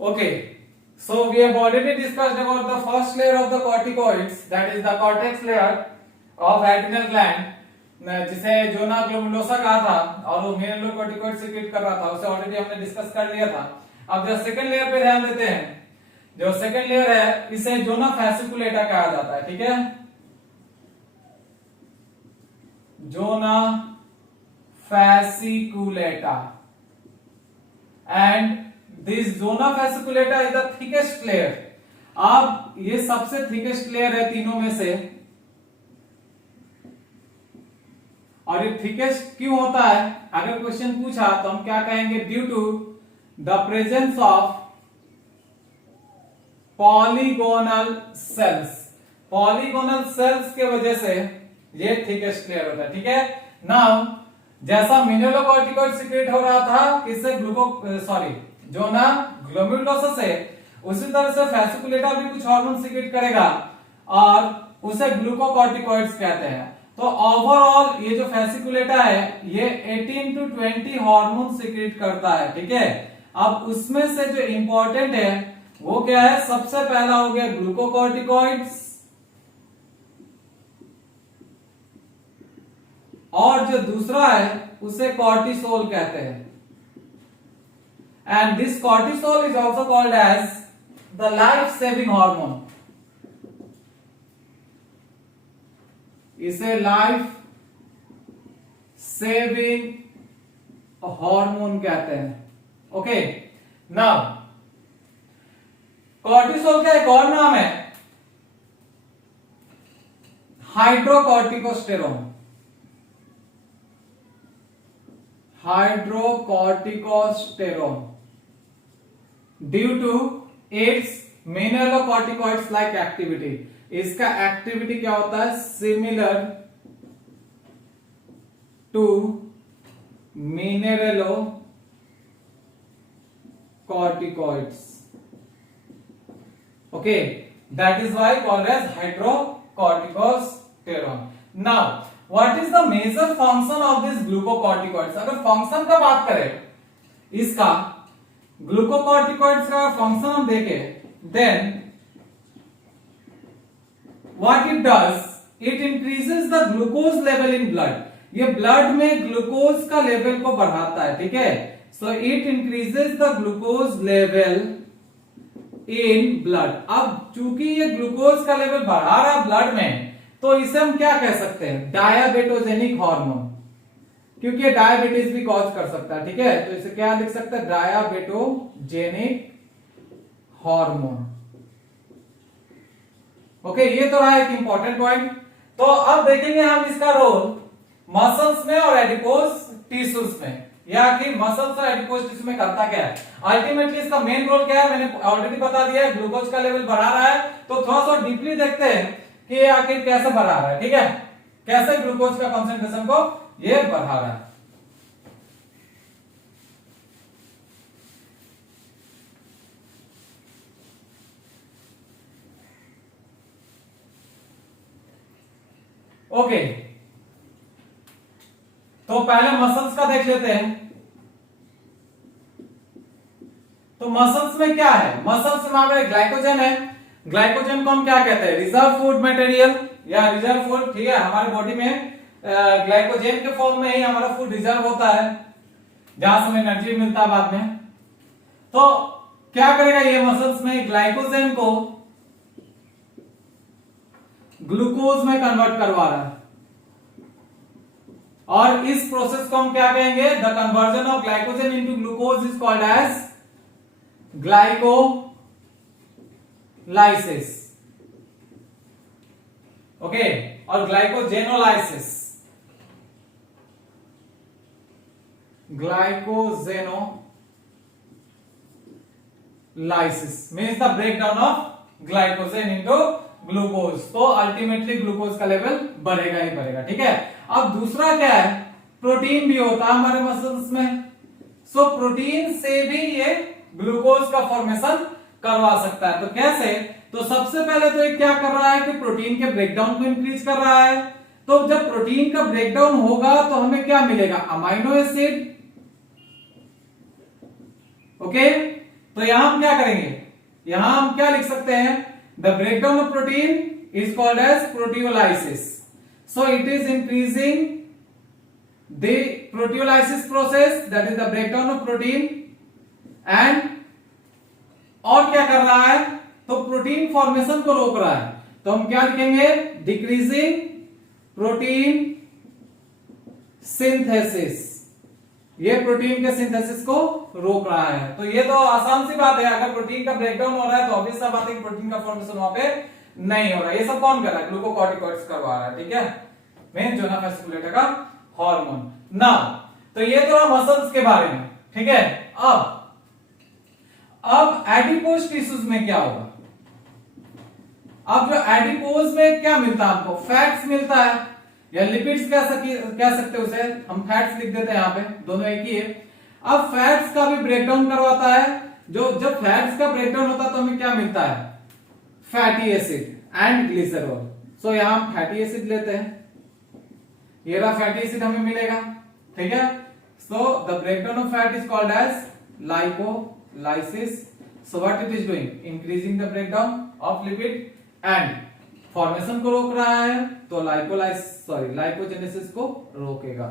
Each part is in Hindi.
Okay, so we have already discussed about the first layer of the corticoids, that is the cortex layer of adrenal gland, जिसे जोना ग्लोमेरुलोसा कहा था और वो मिनरलोकॉर्टिकॉइड सीक्रेट कर रहा था, उसे ऑलरेडी हमने डिस्कस कर लिया था। अब जो सेकंड लेयर पे ध्यान देते हैं, जो सेकंड लेयर है इसे जोना फैसिकुलेटा कहा जाता है, ठीक है, जोना fasciculata, and this zona fasciculata is the thickest layer। अब ये सबसे थिकेस्ट लेयर है तीनों में से, और ये थिकेस्ट क्यों होता है? अगर क्वेश्चन पूछा तो हम क्या कहेंगे? Due to the presence of polygonal cells. Polygonal cells के वजह से ये थिकेस्ट लेयर होता है, ठीक है। नाउ जैसा मिनरलोकॉर्टिकॉइड सीक्रेट हो रहा था किससे? जोना ग्लोमेरुलोसा से, उसी तरह से फैसिकुलेटा भी कुछ हार्मोन सीक्रेट करेगा और उसे ग्लूकोकॉर्टिकॉइड्स कहते हैं। तो ओवरऑल ये जो फैसिकुलेटा है ये 18 to 20 हार्मोन सीक्रेट करता है, ठीक है। अब उसमें से जो इंपॉर्टेंट है वो क्या है? सबसे पहला हो गया ग्लूकोकॉर्टिकॉइड्स, और जो दूसरा है उसे कॉर्टिसोल कहते हैं। And this cortisol is also called as the life saving hormone. इसे लाइफ सेविंग हार्मोन कहते हैं। ओके, नाउ कॉर्टिसोल का एक और नाम है hydrocorticosterone. Hydrocorticosterone due to its mineralocorticoids like activity. इसका एक्टिविटी क्या होता है? Similar to mineralocorticoids. Okay, that is why called as hydrocorticosterone. Now what is the major function of this glucocorticoids? अगर फंक्शन का बात करें इसका, ग्लूकोकॉर्टिकॉइड्स का फंक्शन हम देखें, then what it does, it increases the glucose level in blood. ये ब्लड में ग्लूकोज का लेवल को बढ़ाता है, ठीक है। So it increases the glucose level in blood. अब चूंकि ये ग्लूकोज का लेवल बढ़ा रहा है ब्लड में, तो इसे हम क्या कह सकते हैं? डायबेटोजेनिक हार्मोन, क्योंकि ये डायबिटीज भी कॉज कर सकता है, ठीक है। तो इसे क्या लिख सकते हैं? डायबेटोजेनिक हार्मोन। ओके, ये तो रहा एक इंपॉर्टेंट पॉइंट। तो अब देखेंगे हम इसका रोल मसल्स में और एडिपोज टिश्यूज में, या कि मसल्स और एडिपोज टिश्यू में करता क्या है। अल्टीमेटली इसका मेन रोल क्या है मैंने ऑलरेडी बता दिया है, ग्लूकोज का लेवल बढ़ा रहा है। तो थोड़ा सा डीपली देखते हैं कि आखिर कैसे बढ़ा रहा है, ठीक है, कैसे ग्लूकोज का कंसंट्रेशन को ये बढ़ा रहा है। ओके, तो पहले मसल्स का देख लेते हैं। तो मसल्स में क्या है? मसल्स में हमारे ग्लाइकोजन है। ग्लाइकोजन को हम क्या कहते हैं? रिजर्व फूड मटेरियल या रिजर्व फूड, ठीक है। हमारे बॉडी में ग्लाइकोजन के फॉर्म में ही हमारा फूड रिजर्व होता है, जहां से हमें एनर्जी मिलता है बाद में। तो क्या करेगा ये मसल्स में? ग्लाइकोजन को ग्लूकोज में कन्वर्ट करवा रहा है, और इस प्रोसेस को हम क्या कहेंगे? The conversion of glycogen into glucose is called as glycolysis. Okay, और glycogenolysis, glycogenolysis means the breakdown of glycogen into glucose. तो अल्टीमेटली ग्लूकोज का लेवल बढ़ेगा ही बढ़ेगा, ठीक है। अब दूसरा क्या है? प्रोटीन भी होता है हमारे मसल्स में। सो प्रोटीन से भी ये ग्लूकोज का फॉर्मेशन करवा सकता है। तो कैसे? तो सबसे पहले तो ये क्या कर रहा है कि प्रोटीन के ब्रेकडाउन को इंक्रीज कर रहा है। तो जब प्रोटीन का ब्रेकडाउन होगा तो हमें क्या मिलेगा? Amino acid. ओके, तो यहां हम क्या करेंगे, यहां हम क्या लिख सकते हैं, the breakdown of protein is called as proteolysis. So it is increasing the proteolysis process, that is the breakdown of protein. And और क्या कर रहा है, तो प्रोटीन फॉर्मेशन को रोक रहा है. तो हम क्या लिखेंगे, डिक्रीजिंग प्रोटीन सिंथेसिस. ये प्रोटीन के सिंथेसिस को रोक रहा है. तो ये तो आसान सी बात है, अगर प्रोटीन का ब्रेकडाउन हो रहा है तो ऑब्वियस सा बात है कि प्रोटीन का फॉर्मेशन वहां पे नहीं हो रहा है. ये सब कौन कर रहा है, ग्लूकोकॉर्टिकॉइड्स करवा रहा है. ठीक है, मेन जोना फेसिकुलेटा का हार्मोन. नाउ तो ये तो मसल्स के बारे में. ठीक है, अब एडिपोज टिश्यूज में क्या होगा. अब जो एडिपोज में क्या मिलता है आपको, फैट्स मिलता है या लिपिड्स कह सकते हैं उसे, हम फैट्स लिख देते हैं यहां पे, दोनों एक ही है. अब फैट्स का भी ब्रेकडाउन करवाता है. जब फैट्स का ब्रेकडाउन होता है तो हमें क्या मिलता है, फैटी एसिड एंड ग्लिसरॉल. सो यहां हम फैटी एसिड लेते हैं, ये रहा फैटी एसिड हमें मिलेगा. ठीक है, so the breakdown of fat is called as lipolysis. So what it is doing, increasing the breakdown of lipid and formation को रोक रहा है. तो लाइपोजेनेसिस को रोकेगा,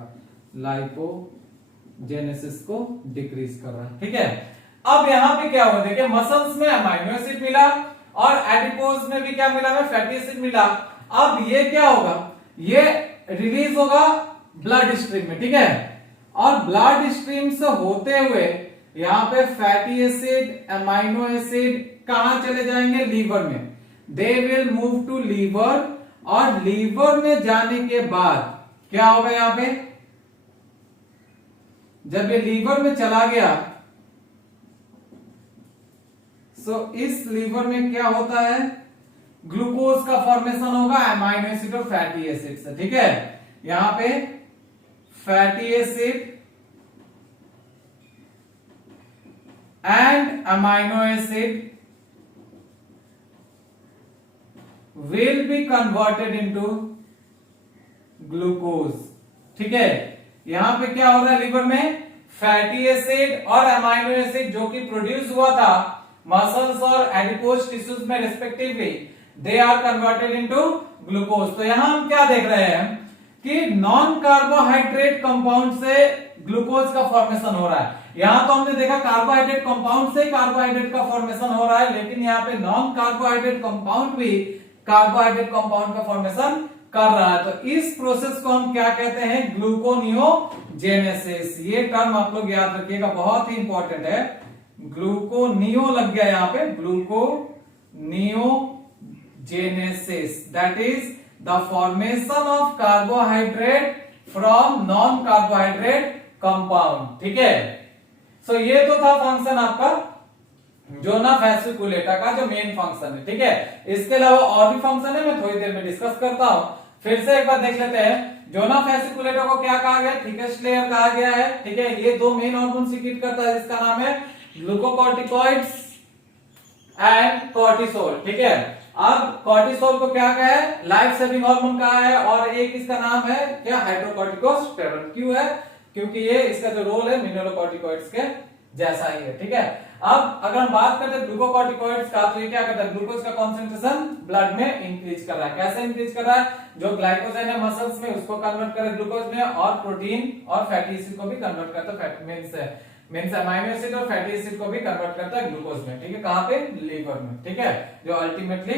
लाइपोजेनेसिस को डिक्रीज कर रहा है. ठीक है, अब यहां पे क्या हुआ, देखिए मसल्स में अमाइनो एसिड मिला और एडिपोज में भी क्या मिला, हमें फैटी एसिड मिला. अब ये क्या होगा, ये रिलीज होगा ब्लड स्ट्रीम में. ठीक है, और ब्लड स्ट्रीम से होते हुए यहां पे फैटी एसिड, अमाइनो एसिड कहां चले जाएंगे, लीवर में. They will move to liver, और लीवर में जाने के बाद क्या होगा, यहां पे जब ये लीवर में चला गया, सो इस लीवर में क्या होता है, ग्लूकोज का फॉर्मेशन होगा अमाइनो एसिड और फैटी एसिड से. ठीक है, यहां पे fatty acid and amino acid will be converted into glucose. ठीक है, यहां पे क्या हो रहा है, लीवर में फैटी एसिड और अमाइनो एसिड जो कि प्रोड्यूस हुआ था मसल्स और एडिपोज टिश्यूज में respectively, they are converted into glucose. तो यहां हम क्या देख रहे हैं कि नॉन कार्बोहाइड्रेट कंपाउंड से ग्लूकोज का फॉर्मेशन हो रहा है. यहां तो हमने देखा कार्बोहाइड्रेट कंपाउंड से कार्बोहाइड्रेट का फॉर्मेशन हो रहा है, लेकिन यहां पे नॉन कार्बोहाइड्रेट कंपाउंड भी कार्बोहाइड्रेट कंपाउंड का फॉर्मेशन कर रहा है. तो इस प्रोसेस को हम क्या कहते हैं, ग्लूकोनियोजेनेसिस. ये टर्म आप लोग याद रखिएगा, बहुत ही इंपॉर्टेंट है. ग्लूकोनियो लग गया यहां पे, gluconeogenesis, that is the formation of carbohydrate from non carbohydrate compound. ठीक है, सो ये तो था फंक्शन आपका जोना फेसिकुलेटा का, जो मेन फंक्शन है. ठीक है, इसके अलावा और भी फंक्शन है, मैं थोड़ी देर में डिस्कस करता हूं. फिर से एक बार देख लेते हैं, जोना फेसिकुलेटा को क्या कहा गया, थिकेस्ट लेयर कहा गया है. ठीक है, ये दो मेन हार्मोन सीक्रेट करता है, जिसका नाम है ग्लूकोकॉर्टिकॉइड्स एंड कॉर्टिसोल. ठीक है, अब कॉर्टिसोल को क्या कहा है, लाइफ सेविंग हार्मोन कहा है, और एक इसका नाम है क्या, हाइड्रोकॉर्टिकोस्टेरॉन. क्यों है, क्योंकि ये इसका जो रोल है मिनरलोकॉर्टिकॉइड्स के जैसा ही है. ठीक है, अब अगर हम बात करते हैं ग्लूकोकॉर्टिकॉइड्स का, तो ये क्या करता है, ग्लूकोज का कॉन्सेंट्रेशन ब्लड में इंक्रीज कर रहा है. कैसे इंक्रीज कर रहा है, जो ग्लाइकोजन है मसल्स में उसको कन्वर्ट करे ग्लूकोज में, और प्रोटीन और फैटी एसिड को भी कन्वर्ट करता है, मींस अमाइनो एसिड और फैटी एसिड को भी कन्वर्ट करता है ग्लूकोज में. ठीक है, कहां पे, लीवर में. ठीक है, जो अल्टीमेटली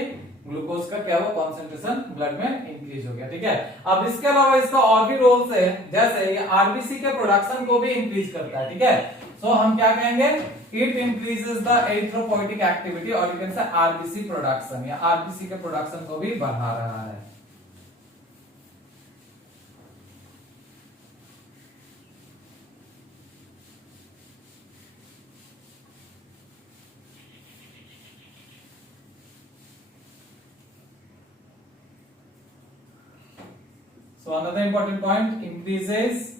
ग्लूकोज का क्या हुआ, कॉन्सेंट्रेशन ब्लड में इंक्रीज हो गया. ठीक है, अब इसके अलावा इसका और भी रोल्स है, जैसे ये आरबीसी के प्रोडक्शन को भी इंक्रीज करता है. ठीक है, सो हम क्या कहेंगे, इट इंक्रीजेस द एरिथ्रोपोइटिक एक्टिविटी, और यू कैन से आरबीसी प्रोडक्शन, या आरबीसी के प्रोडक्शन को भी बढ़ा रहा है. So another important point, increases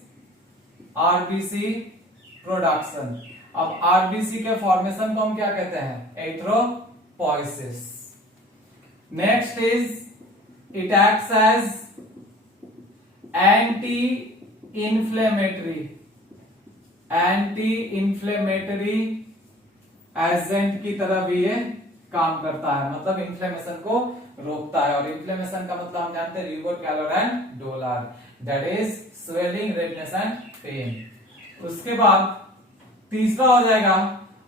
RBC production. अब RBC के फॉर्मेशन को हम क्या कहते हैं, erythropoiesis. Next is it acts as anti inflammatory agent की तरह भी ये काम करता है, मतलब इन्फ्लेमेशन को रोकता है। और इन्फ्लेमेशन का मतलब हम जानते हैं रिवोट calor and dolor, that is swelling, redness and pain. उसके बाद तीसरा हो जाएगा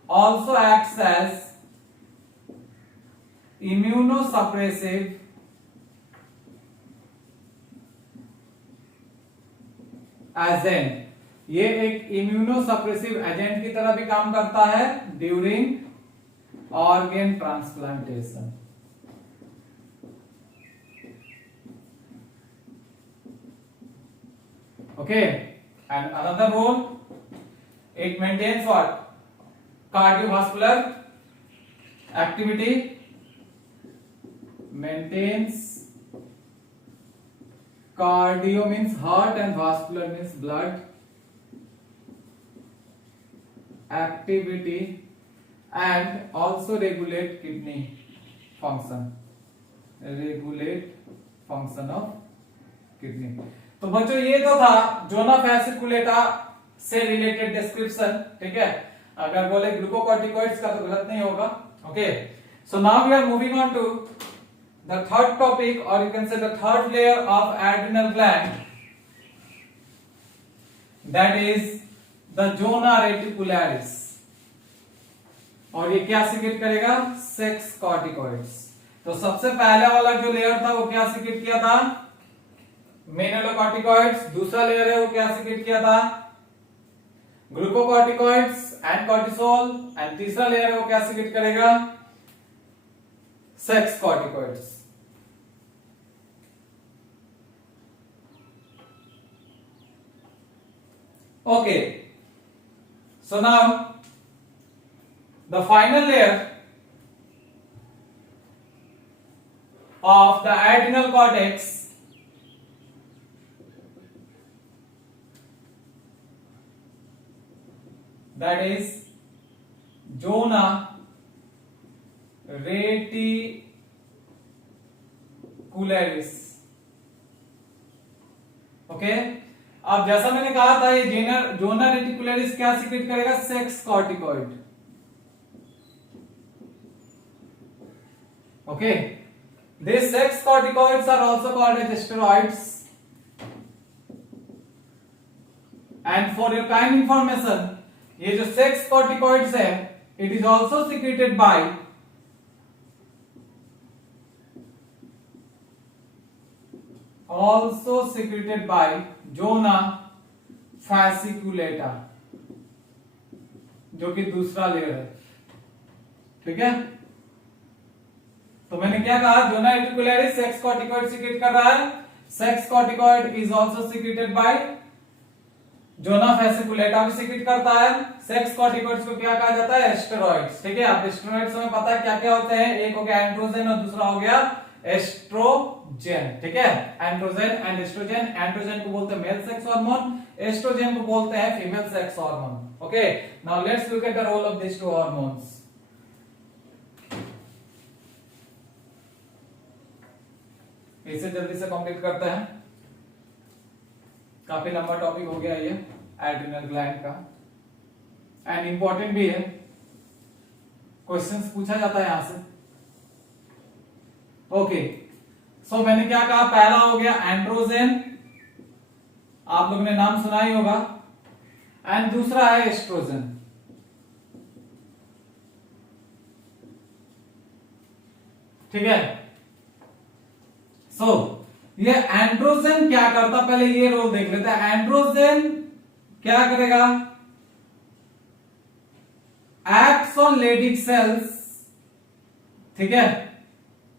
also acts as immunosuppressive agent. ये एक इम्यूनोसप्रेसिव एजेंट की तरह भी काम करता है during organ transplantation. Okay, and another role, it maintains what? Cardiovascular activity, maintains cardio means heart and vascular means blood activity, and also regulate kidney function, regulate function of kidney। तो बच्चों ये तो था जोना फैसिकुलेटा से रिलेटेड डिस्क्रिप्शन, ठीक है। अगर बोले ग्लूकोकॉर्टिकॉइड्स का तो गलत नहीं होगा। Okay, so now we are moving on to the third topic, और you can say the third layer of adrenal gland, that is the zona reticularis. और ये क्या सिक्रेट करेगा? Sex corticoids. तो सबसे पहले वाला जो लेयर था वो क्या सिक्रेट किया था? मेनोलोकॉर्टिकॉइड्स। दूसरा लेयर है वो क्या सिक्रेट किया था? Glucocorticoids and cortisol. एंड तीसरा लेयर है वो क्या सिक्रेट करेगा? Sex corticoids. Okay, so now the final layer of the adrenal cortex, that is zona reticularis। Okay, अब जैसा मैंने कहा था ये जोना रेटिकुलरिस क्या सिक्रेट करेगा? Sex corticoid. Okay, these sex corticoids are also called as steroids, and for your kind information, ये जो सेक्स कॉर्टिकॉइड्स है it is also secreted by zona fasciculata, जो कि दूसरा लेयर है, ठीक है। तो मैंने क्या कहा? Zona reticularis sex corticoid secrete कर रहा है। Sex corticoid is also secreted by zona fasciculata भी सिक्रेट करता है। सेक्स कॉर्टिकॉइड्स को क्या कहा जाता है? स्टेरॉइड्स, ठीक है। अब स्टेरॉइड्स में पता है क्या क्या होते हैं? एक हो गया एंड्रोजन और दूसरा हो गया एस्ट्रोजन, ठीक है। Androgen and estrogen. एंड्रोजन को बोलते हैं मेल सेक्स हार्मोन, एस्ट्रोजन को बोलते हैं female sex hormone. Okay, now let's look at the role of this two hormones. इसे जल्दी से कंप्लीट करते हैं, काफी लंबा टॉपिक हो गया ये एड्रिनल ग्लैंड का, एंड इंपॉर्टेंट भी है, क्वेश्चंस पूछा जाता है यहां से। ओके, सो मैंने क्या कहा? पहला हो गया एंड्रोजन, आप लोगों ने नाम सुना ही होगा, एंड दूसरा है एस्ट्रोजन, ठीक है। सो ये एंड्रोजन क्या करता, पहले ये रोल देख लेते हैं। एंड्रोजन क्या करेगा? एक्ट्स ऑन लेडिक सेल्स, ठीक है।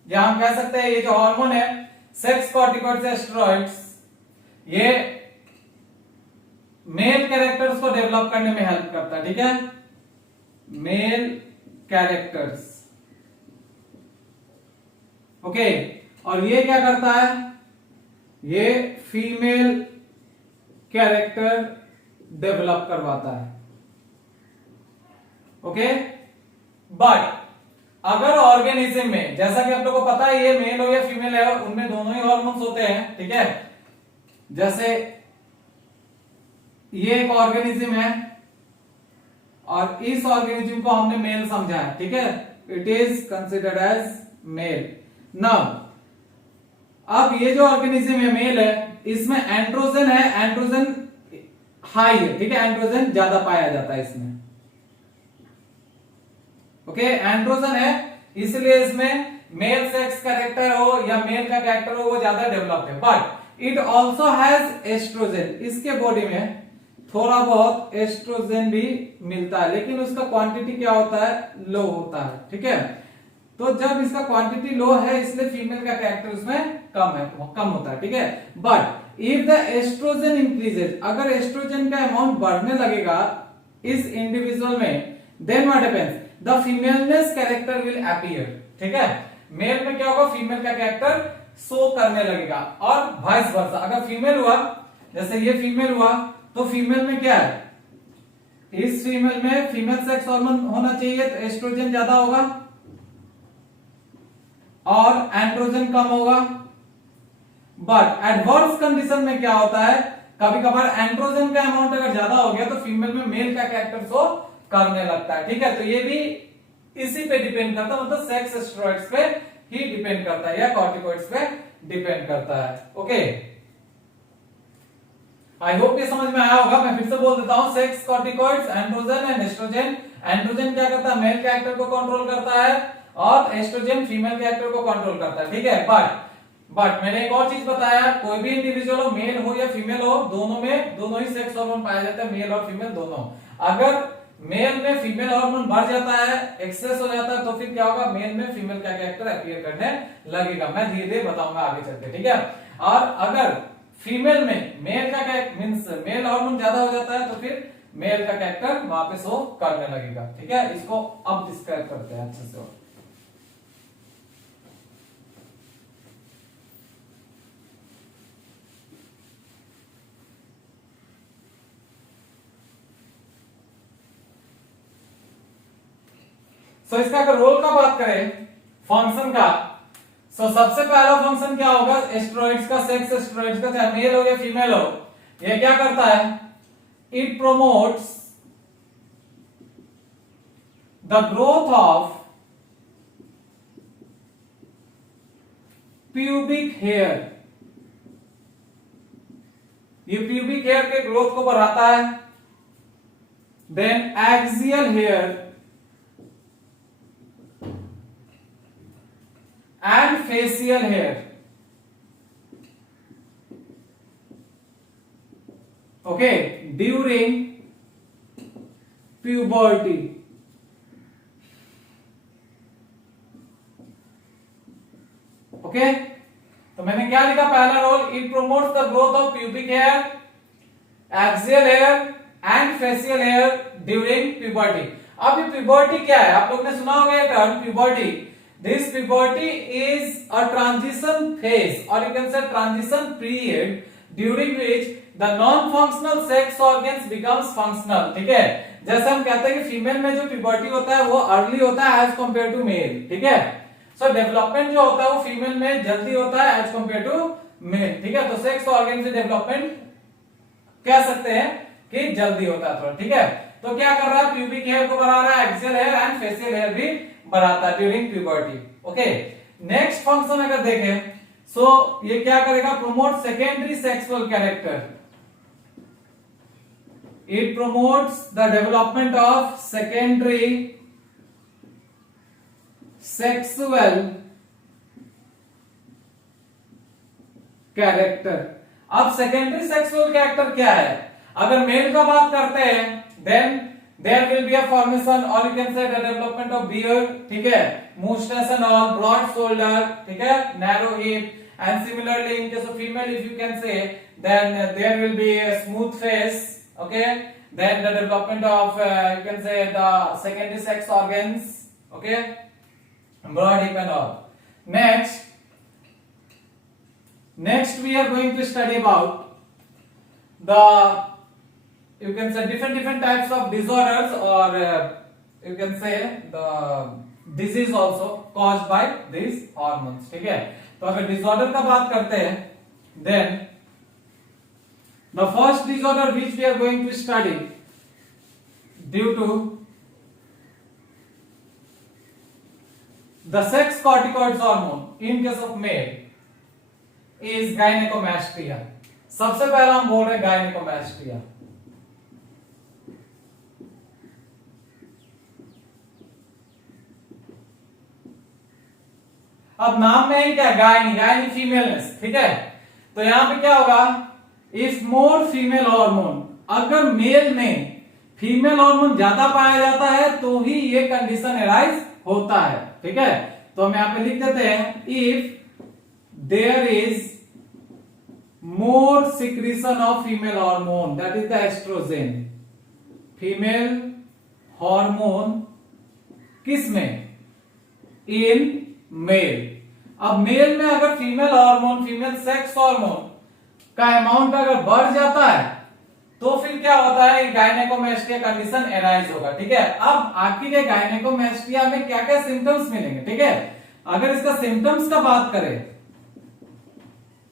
या हम कह सकते हैं ये जो हार्मोन है सेक्स कॉर्टिकॉइड्स एस्टेरॉइड्स, ये मेल कैरेक्टर्स को डेवलप करने में हेल्प करता है, ठीक है। Male characters, okay. और ये क्या करता है? ये फीमेल कैरेक्टर डेवलप करवाता है, ओके। बट अगर ऑर्गेनिज्म में, जैसा कि आप लोगों को पता है ये मेल हो या फीमेल है, उनमें दोनों ही हार्मोन्स होते हैं, ठीक है। जैसे ये एक ऑर्गेनिज्म है और इस ऑर्गेनिज्म को हमने मेल समझा है, ठीक है, it is considered as male. Now अब ये जो ऑर्गेनिज्म है मेल है, इसमें एंड्रोजन है, एंड्रोजन हाई है, ठीक है, एंड्रोजन ज्यादा पाया जाता है इसमें। ओके, एंड्रोजन है इसलिए इसमें मेल सेक्स कैरेक्टर हो या मेल का कैरेक्टर हो वो ज्यादा डेवलप्ड है। But it also has estrogen, इसके बॉडी में थोड़ा बहुत एस्ट्रोजन भी मिलता है, लेकिन उसका क्वांटिटी क्या होता है, लो होता है, ठीक है। तो जब इसका क्वांटिटी लो है इसलिए फीमेल का कैरेक्टर उसमें कम होता है, ठीक है। But if the estrogen increases, अगर एस्ट्रोजन का अमाउंट बढ़ने लगेगा इस इंडिविजुअल में, then what happens, the femaleness character will appear, ठीक है। मेल में क्या होगा, फीमेल का कैरेक्टर शो करने लगेगा, और वाइस वर्सा, अगर फीमेल हुआ, जैसे ये फीमेल हुआ, तो फीमेल में क्या है, इस फीमेल में फीमेल सेक्स हार्मोन होना चाहिए, तो एस्ट्रोजन ज्यादा होगा और एंड्रोजन कम होगा। बट एडवर्स कंडीशन में क्या होता है, कभी कभार एंड्रोजन का अमाउंट अगर ज्यादा हो गया तो फीमेल में मेल का कैरेक्टर शो करने लगता है, ठीक है। तो ये भी इसी पे डिपेंड करता है, मतलब सेक्स स्टेरॉइड्स पे ही डिपेंड करता है या कॉर्टिकॉइड्स पे डिपेंड करता है। ओके, आई होप ये समझ में आया होगा। मैं फिर से बोल देता हूं, sex, corticoids, androgen and estrogen. Androgen क्या करता है, मेल कैरेक्टर को कंट्रोल करता है, और एस्ट्रोजन फीमेल कैरेक्टर को कंट्रोल करता है, ठीक है। बट मैंने एक और चीज बताया, कोई भी इंडिविजुअल हो, मेल हो या फीमेल हो, दोनों ही सेक्स हार्मोन पाया जाता है, मेल और फीमेल दोनों। अगर मेल में फीमेल हार्मोन बढ़ जाता है, एक्सेस हो जाता है, तो फिर क्या होगा, मेल में फीमेल का कैरेक्टर अपीयर करने लगेगा। मैं धीरे धीरे बताऊंगा आगे चलते, ठीक है। और अगर फीमेल में मेल का मींस मेल हार्मोन ज्यादा हो जाता है, तो फिर मेल का कैरेक्टर वहां पे शो करने लगेगा, ठीक है। इसको अब डिस्क्राइब करते हैं अच्छे से। तो इसका अगर रोल का बात करें, फंक्शन का, तो सबसे पहला फंक्शन क्या होगा, एस्ट्रॉइड्स का, सेक्स एस्ट्रॉइड्स का, चाहे मेल हो या फीमेल हो, ये क्या करता है, it promotes the growth of pubic hair. ये प्यूबिक हेयर के ग्रोथ को बढ़ाता है। Then axial hair and facial hair, okay, during puberty। Okay, तो मैंने क्या लिखा पहला role, it promotes the growth of pubic hair, axial hair and facial hair during puberty. अब ये प्यूबर्टी क्या है, आप लोग ने सुना होगा ये term puberty. This puberty is a transition phase, or you can say transition period, during which the non-functional sex organs becomes functional, ठीक है। जैसे हम कहते हैं कि फीमेल में जो प्यूबर्टी होता है वो अर्ली होता है एज कंपेयर टू मेल, ठीक है। सो डेवलपमेंट जो होता है वो फीमेल में जल्दी होता है एज कंपेयर टू मेल, ठीक है। तो सेक्स ऑर्गन से डेवलपमेंट कह सकते हैं कि जल्दी होता है थोड़ा, ठीक है। तो क्या कर रहा है, प्यूबिक हेयर को बढ़ा रहा है, axial hair and facial hair भी बढ़ाता है during puberty. Okay, next function अगर देखें, सो ये क्या करेगा, promote secondary sexual character. It promotes the development of secondary sexual character. अब सेकेंडरी सेक्सुअल कैरेक्टर क्या है, अगर मेल का बात करते हैं, then there will be a formation, or you can say the development of beard, ठीक है, moustache and all, broad shoulder, ठीक है, narrow hip, and similarly in case of female, if you can say, then there will be a smooth face, okay, then the development of you can say the secondary sex organs, okay, broad hip and all. Next we are going to study about the, you can say, different types of disorders, or you can say the disease also caused by these hormones, ठीक है। तो अगर डिसऑर्डर का बात करते हैं, then the first disorder which we are going to study due to the sex corticoid hormone in case of male is gynecomastia. सबसे पहला हम बोल रहे हैं gynecomastia. अब नाम में ही क्या, गायनी फीमेलनेस, ठीक है। तो यहां पे क्या होगा, इफ मोर फीमेल हार्मोन, अगर मेल में फीमेल हार्मोन ज्यादा पाया जाता है तो ही ये कंडीशन एराइज होता है, ठीक है। तो हम यहां पे लिख देते हैं, if there is more secretion of female hormone that is the estrogen, female hormone किस में, इन मेल। अब मेल में अगर female hormone, female sex hormone का अमाउंट अगर बढ़ जाता है तो फिर क्या होता है, गायनेकोमेस्टिया कंडीशन एराइज होगा, ठीक है। अब आखिर ये गायनेकोमेस्टिया में क्या क्या सिम्टम्स मिलेंगे, ठीक है। अगर इसका सिम्टम्स का बात करें,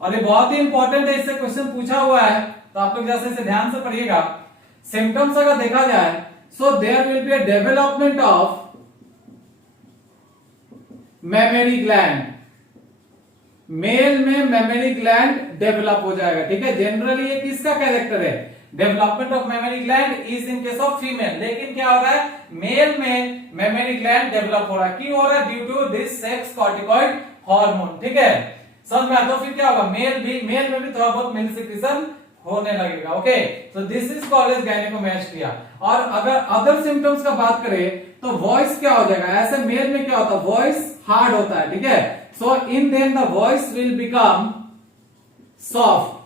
और ये बहुत ही इंपॉर्टेंट है, इससे क्वेश्चन पूछा हुआ है, तो आप लोग जैसे इसे ध्यान से पढ़िएगा। सिम्टम्स अगर देखा जाए, so there will be a development of mammary gland, male में मेमरी ग्लैंड डेवलप हो जाएगा, ठीक है। जनरली ये किसका कैरेक्टर है, development of mammary gland is in case of female. लेकिन क्या हो रहा है, मेल में मेमरी ग्लैंड डेवलप हो रहा है, क्यों हो रहा है, due to this sex corticoid hormone, ठीक है। समझ में आता, तो फिर क्या होगा, मेल में भी थोड़ा बहुत मिल्क सिक्रीशन होने लगेगा, ओके। तो this is called as gynaecomastia. और अगर अदर सिम्टम्स का बात करें तो वॉइस क्या हो जाएगा, ऐसे मेल में क्या होता है, वॉइस हार्ड होता है, ठीक है। So in then the voice will become soft,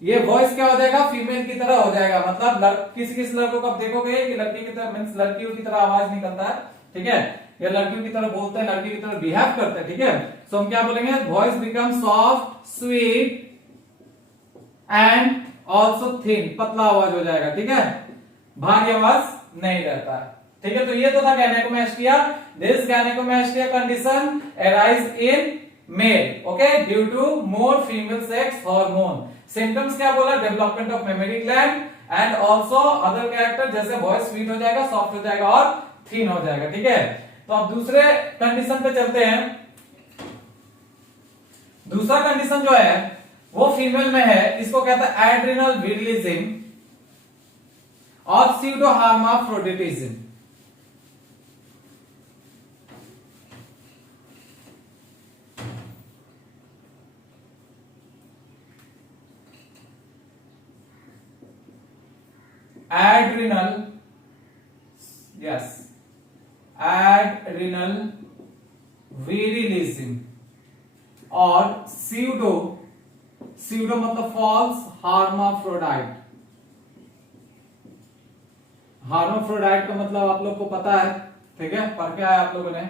ये वॉइस क्या हो जाएगा, फीमेल की तरह हो जाएगा। मतलब किस लड़कों को आप देखोगे कि लड़की की तरह, मींस लड़कियों की तरह आवाज निकलता है, ठीक है, या लड़कियों की तरह बोलते हैं, लड़की की तरह बिहेव करते हैं, ठीक है। सो हम क्या बोलेंगे, voice become soft, sweet and also thin, पतला आवाज हो जाएगा, ठीक है, भारी आवाज नहीं रहता है, ठीक है। तो ये तो था gynaecomastia. This gynaecomastia condition arise in male, okay, due to more female sex hormone. Symptoms क्या बोला, development of mammary gland and also other character, जैसे वॉइस स्वीट हो जाएगा, सॉफ्ट हो जाएगा और थिन हो जाएगा, ठीक है। तो अब दूसरे कंडीशन पे चलते हैं। दूसरा कंडीशन जो है वो फीमेल में है, इसको कहता है एड्रिनल विरिलिज्म और स्यूडो हर्माफ्रोडिटिज्म। एड्रिनल, यस, एड्रिनल विरिलिज्म और स्यूडो मतलब फॉल्स हार्माफ्रोडाइट। हार्माफ्रोडाइट का मतलब आप लोग को पता है, ठीक है, पढ़ के आए आप लोगों ने।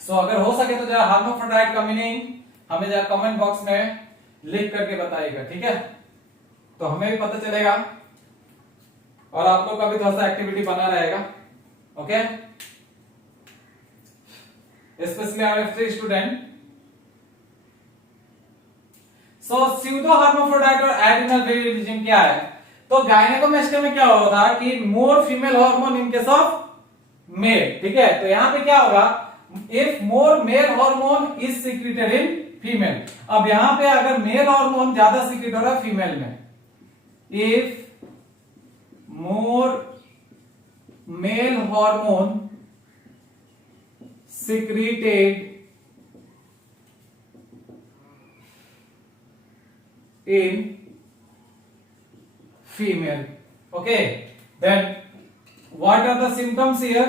सो अगर हो सके तो जरा हार्माफ्रोडाइट का मीनिंग हमें जरा कमेंट बॉक्स में लिख करके बताइएगा, ठीक है, तो हमें भी पता चलेगा और आप लोग का भी थोड़ा सा एक्टिविटी बना रहेगा, okay. Especially our F3 student. So pseudo hermaphrodite और एड्रिनल विरिलिज्म क्या है, तो गायनेकोमेस्टिया में क्या होता है कि मोर female hormone in case of male, ठीक है। तो यहां पे क्या होगा, if more male hormone is secreted in female. अब यहां पे अगर मेल हार्मोन ज्यादा सीक्रेट हो रहा है फीमेल में, if more male hormone secreted in female, okay, then what are the symptoms here।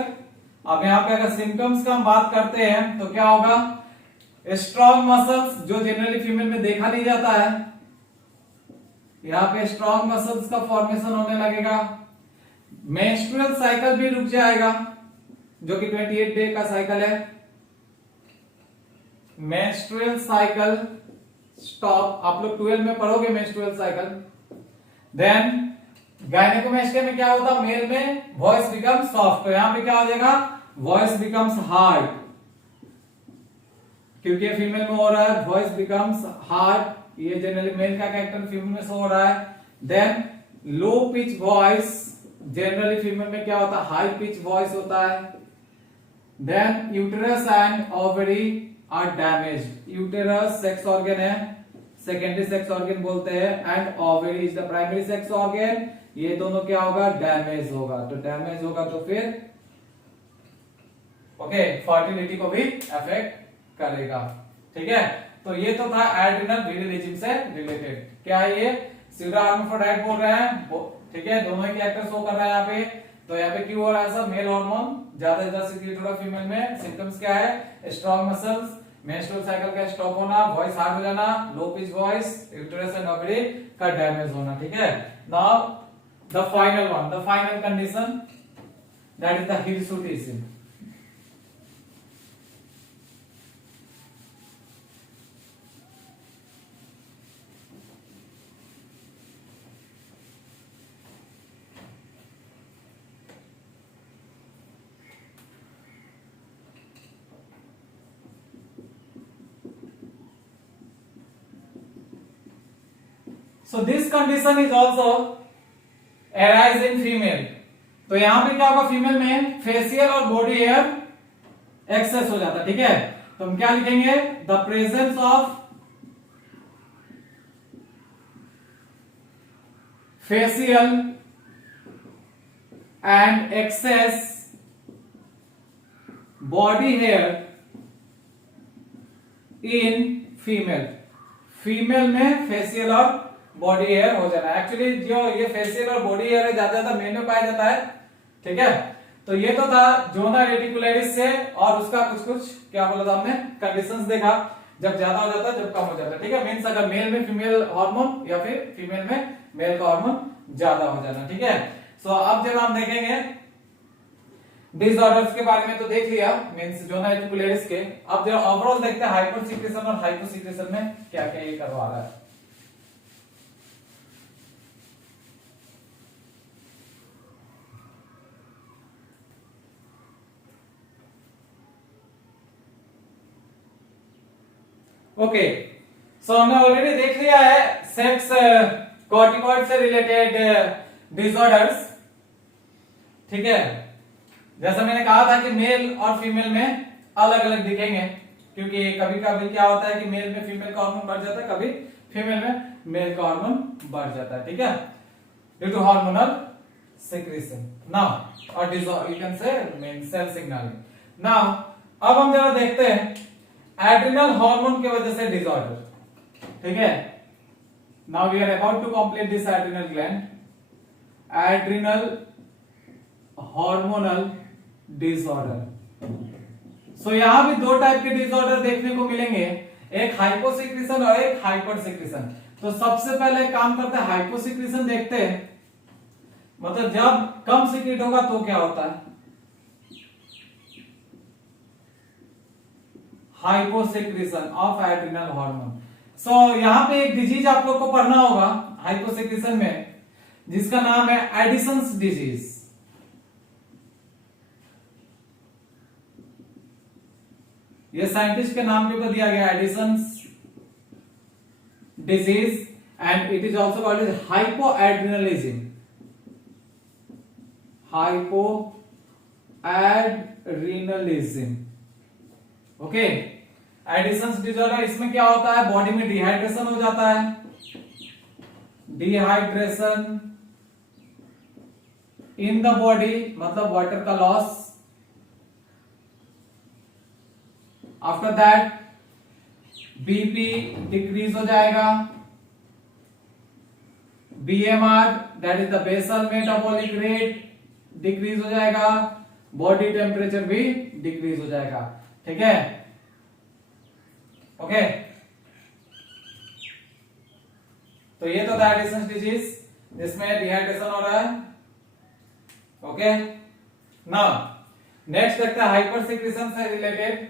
अब यहां पे अगर सिम्टम्स का हम बात करते हैं तो क्या होगा, स्ट्रॉन्ग मसल्स, जो जनरली फीमेल में देखा नहीं जाता है, यहां पे स्ट्रॉन्ग मसल्स का फॉर्मेशन होने लगेगा। मेंस्ट्रुअल साइकिल भी रुक जाएगा, जो कि 28 डे का साइकिल है। मेंस्ट्रुअल साइकिल स्टॉप, आप लोग 12 में पढ़ोगे मेंस्ट्रुअल साइकिल। देन गायनेकोमेस्टिया में क्या होता है, मेल में वॉइस बिकम सॉफ्ट, तो यहां पे क्या हो जाएगा, वॉइस बिकम्स हार्ड, क्योंकि फीमेल में हो रहा है, वॉइस बिकम्स हार्ड, ये जनरली मेल का कैरेक्टर फीमेल में शो हो रहा है। Then low pitch voice generally female में क्या होता है, हाई पिच वॉइस होता है। Then uterus and ovary are damage. Uterus sex organ है, सेकेंडरी सेक्स ऑर्गन बोलते हैं, and ovary is the primary sex organ. ये दोनों क्या होगा, डैमेज होगा। तो डैमेज होगा तो फिर ओके फर्टिलिटी को भी अफेक्ट करेगा। ठीक है, तो ये तो था एड्रिनल विरिलिज्म से रिलेटेड। क्या है ये, सीधा हर्माफ्रोडाइट बोल रहे हैं। ठीक है, दोनों ही कैरेक्टर शो कर रहा है यहाँ पे। तो यहाँ पे क्यों हो रहा है सब, मेल हार्मोन ज्यादा ज्यादा सीक्रेट हो रहा है फीमेल में। सिम्टम्स क्या है, स्ट्रॉन्ग मसल्स, मेंस्ट्रुअल साइकिल का स्टॉप होना, वॉइस हार्ड हो जाना, low pitch voice, uterus and ovary का डैमेज होना। ठीक है, now the final one, the final condition, that is the hirsutism. So this condition is also arise in female। तो यहां पे क्या होगा, फीमेल में फेशियल और बॉडी हेयर एक्सेस हो जाता है। ठीक है, तो हम क्या लिखेंगे, the presence of facial and access body here in female. Female में फेशियल और बॉडी हेयर हो जाना। एक्चुअली जो ये फेशियल और बॉडी हेयर है ज्यादा ज्यादा मेल में पाया जाता है। ठीक है, तो ये तो था जोना रेटिकुलरिस से, और उसका कुछ कुछ क्या बोला था हमने, कंडीशंस देखा, जब ज्यादा हो जाता है जब कम हो जाता है। ठीक है, मींस अगर मेल में फीमेल हार्मोन या फिर फीमेल में मेल का हार्मोन ज्यादा हो जाना। ठीक है, सो अब जब हम देखेंगे डिसऑर्डर्स के बारे में तो देख लिया, मींस जोना रेटिकुलरिस के। अब जो ओवरऑल देखते हैं हाइपर सीक्रेशन और हाइपो सीक्रेशन में क्या क्या ये करवा रहा है। ओके, सो हमने ऑलरेडी देख लिया है सेक्स कॉर्टिकॉइड से रिलेटेड डिसऑर्डर्स। ठीक है, जैसा मैंने कहा था कि मेल और फीमेल में अलग अलग दिखेंगे, क्योंकि कभी कभी क्या होता है कि मेल में फीमेल का हार्मोन बढ़ जाता है, कभी फीमेल में मेल का हार्मोन बढ़ जाता है। ठीक है, due to hormonal secretion now और you can say main cell signalling. Now अब हम जरा देखते हैं एड्रिनल हार्मोन की वजह से डिसऑर्डर। ठीक है, now we are about to complete this adrenal gland, adrenal hormonal disorder. So यहां भी दो टाइप के डिसऑर्डर देखने को मिलेंगे, एक हाइपोसिक्रेशन और एक हाइपर सिक्रेशन। तो सबसे पहले काम करते हैं हाइपोसिक्रेशन देखते हैं, मतलब जब कम सिक्रेट होगा तो क्या होता है, हाइपोसिक्रेशन ऑफ एड्रिनल हार्मोन। सो यहां पे एक डिजीज आप लोग को पढ़ना होगा हाइपोसिक्रेशन में, जिसका नाम है एडिसन्स डिजीज। ये साइंटिस्ट के नाम के ऊपर दिया गया, Addison's disease, and it is also called as hypoadrenalism. Hypoadrenalism. Okay, Addison's disorder, इसमें क्या होता है, बॉडी में डिहाइड्रेशन हो जाता है, डिहाइड्रेशन इन द बॉडी, मतलब वाटर का loss. After that BP decrease हो जाएगा, BMR that is the basal metabolic rate decrease हो जाएगा, बॉडी टेम्परेचर भी डिक्रीज हो जाएगा। ठीक है, ओके, तो ये तो था एडिसन्स डिजीज जिसमें डिहाइड्रेशन हो रहा है। ओके, नाउ नेक्स्ट देखते हैं हाइपर सिक्रेशन से रिलेटेड।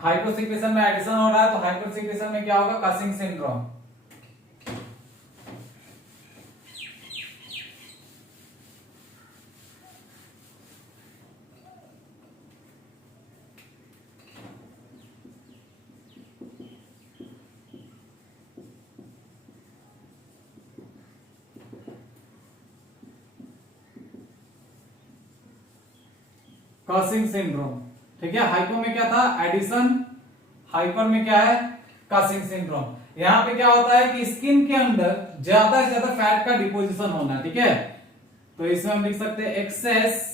हाइपर सिक्रेशन में एडिशन हो रहा है, तो हाइपर सिक्रेशन में क्या होगा, कसिंग सिंड्रोम। Causing syndrome. ठीक है, हाइपो में क्या था, एडिशन, हाइपर में क्या है, कसिंग सिंड्रोम। यहां पे क्या होता है कि स्किन के अंदर ज्यादा से ज्यादा फैट का डिपोजिशन होना है। ठीक है, तो इसमें हम लिख सकते हैं एक्सेस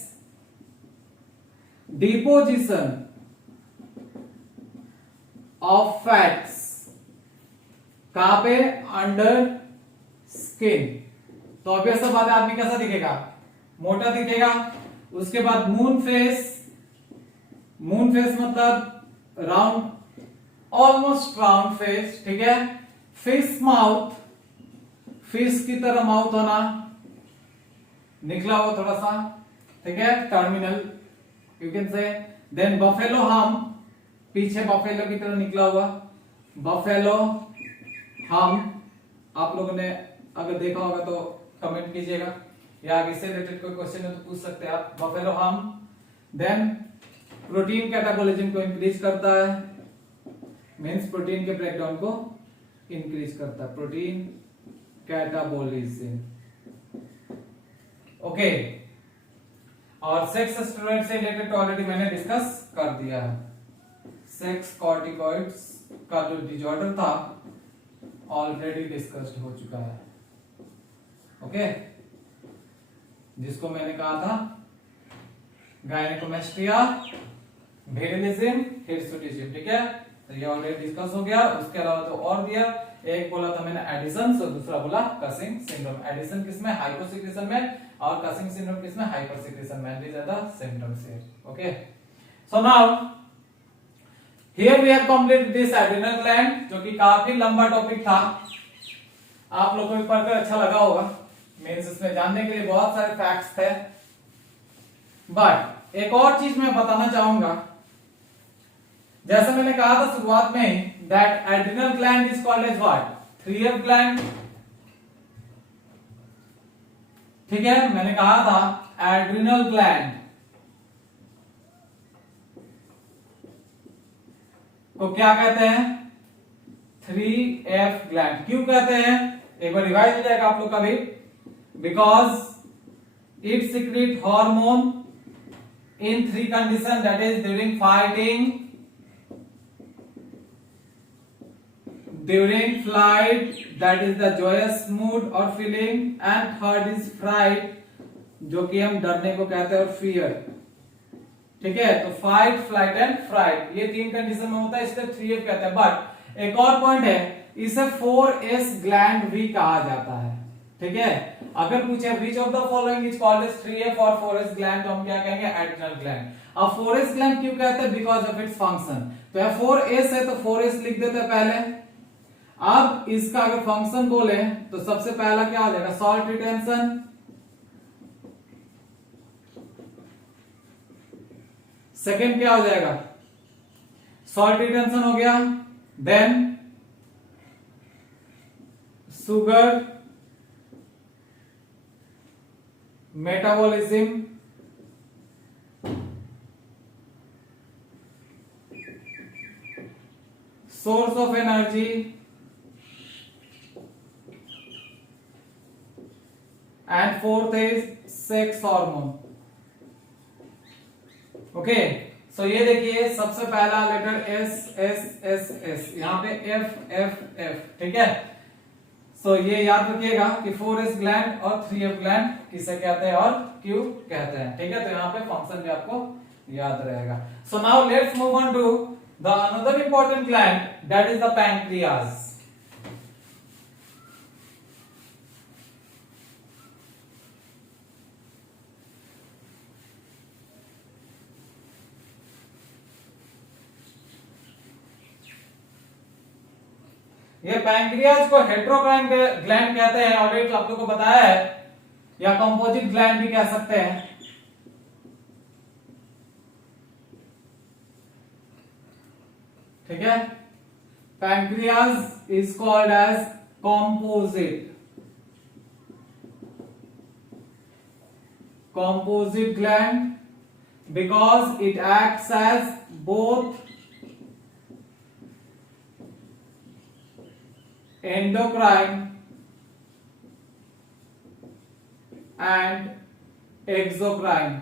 डिपोजिशन ऑफ फैट्स, कहां पे, अंडर स्किन। तो ऑब्वियस सा बात है, आदमी कैसा दिखेगा, मोटा दिखेगा। उसके बाद मून फेस, मून फेस मतलब राउंड, ऑलमोस्ट राउंड फेस। ठीक है, फिश माउथ, फिश की तरह माउथ होना, निकला हुआ थोड़ा सा। ठीक है, terminal you can say. Then buffalo हम, पीछे बफेलो की तरह निकला हुआ, बफेलो हम। आप लोगों ने अगर देखा होगा तो कमेंट कीजिएगा, या आगे से रिलेटेड कोई क्वेश्चन है तो पूछ सकते हैं आप, बफेलो हम। देन प्रोटीन कैटाबोलिज्म को इंक्रीज करता है, मींस प्रोटीन के ब्रेकडाउन को इंक्रीज करता है, प्रोटीन कैटाबोलिज्म। ओके, और सेक्स स्टेरॉइड से रिलेटेड ऑलरेडी मैंने डिस्कस कर दिया है। सेक्स कॉर्टिकॉइड्स का जो डिसऑर्डर था ऑलरेडी डिस्कस्ड हो चुका है। ओके, जिसको मैंने कहा था गायनेकोमेस्ट्रिया, विरिलिज्म, हिर्सुटिज्म। ठीक है, तो ये ऑलरेडी डिस्कस हो गया। उसके अलावा तो और दिया, एक बोला था मैंने एडिशन, और दूसरा बोला कसिंग सिंड्रोम। एडिशन किसमें, हाइपोसिक्रेशन में, और कसिंग सिंड्रोम किसमें, हाइपरसिक्रेशन में। These are the symptoms here. Okay, so now here we have completed this adrenal gland, जो कि काफी लंबा टॉपिक था। आप लोगों को पढ़कर अच्छा लगा होगा, मींस इसमें जानने के लिए बहुत सारे फैक्ट्स थे। बट एक और चीज मैं बताना चाहूंगा, जैसे मैंने कहा था शुरुआत में, that adrenal gland is called as what, 3F gland. ठीक है, मैंने कहा था एड्रिनल ग्लैंड को क्या कहते हैं, 3F ग्लैंड। क्यों कहते हैं, एक बार रिवाइज हो जाएगा आप लोग का भी। Because it secrete hormone in 3 conditions, that is during fighting, during flight, that is the joyous mood or feeling, and third is fright, जो कि हम डरने को कहते हैं, और fear। ठीक है, तो fight, flight and fright, ये 3 कंडीशन में होता है, इसलिए 3F कहते हैं। बट एक और पॉइंट है, इसे 4S ग्लैंड भी कहा जाता है। ठीक है, अगर पूछे which of the following is called as 3F और 4S ग्लैंड, तो हम क्या कहेंगे, एड्रिनल ग्लैंड। अब 4S ग्लैंड क्यों कहते हैं, बिकॉज ऑफ इट्स फंक्शन। तो यह 4S है तो 4S लिख देते हैं पहले। अब इसका अगर फंक्शन बोले तो सबसे पहला क्या हो जाएगा, सॉल्ट रिटेंशन। सेकेंड क्या हो जाएगा, सॉल्ट रिटेंशन हो गया। Then sugar metabolism, source of energy, and fourth is sex hormone. Okay, so ये देखिए सबसे पहला letter S S S S, यहां पे एफ एफ एफ। ठीक है, सो ये याद रखिएगा कि 4S ग्लैंड और 3F ग्लैंड किसे कहते हैं और क्यों कहते हैं। ठीक है, तो यहाँ पे फंक्शन भी आपको याद रहेगा। So now let's move on to the another important gland, that is the pancreas. ये पैंक्रियाज को हेट्रोक्राइन ग्लैंड कहते हैं, ऑलरेडी आप लोगों को बताया है, या कंपोजिट ग्लैंड भी कह सकते हैं। ठीक है, pancreas is called as composite gland because it acts as both endocrine and exocrine।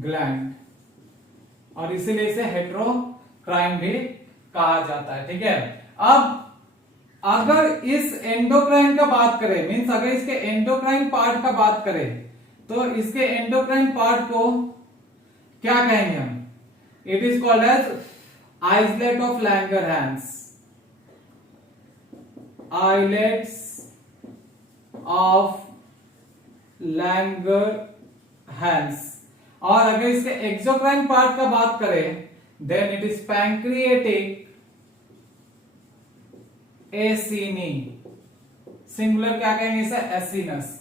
Gland, और इसीलिए इसे हेटेरोक्राइन भी कहा जाता है। ठीक है, अब अगर इस एंडोक्राइन का बात करें, मींस अगर इसके एंडोक्राइन पार्ट का बात करें, तो इसके एंडोक्राइन पार्ट को क्या कहेंगे हम? It is called as islet of Langerhans, islets of Langerhans. और अगर इसके एक्सोक्राइन पार्ट का बात करें, then it is pancreatic acini, singular क्या कहेंगे इसे? एसिनस।